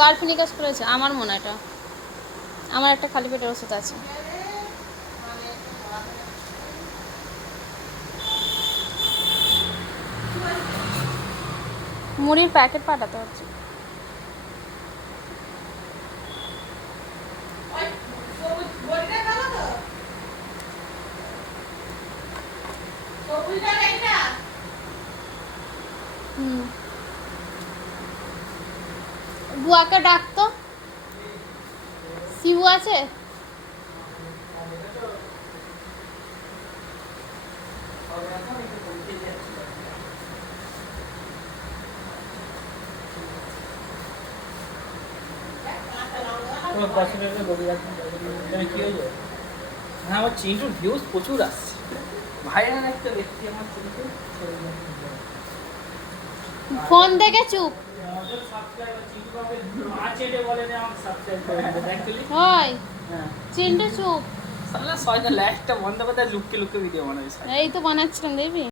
কার্ফিনিকাস করেছে আমার মনে হয় এটা। আমার একটা খালি পেটের ওষুধ আছে। মুড়ির প্যাকেট পাঠাতে হচ্ছে। বুয়াকে ডাকতো, শিবু আছে? হ্যাঁ, আমার চিন্টুর ভিউজ প্রচুর আসছে। ভাইরাল একটা ব্যক্তি আমার চিন্টু। ফোন দেখে চুপ হয়। চিন্টু চুপ। সালা শয়তান লাইটটা বন্ধ করে লুকিয়ে লুকিয়ে ভিডিও বানাবে। এই তো বানাচ্ছিলাম দেখবি।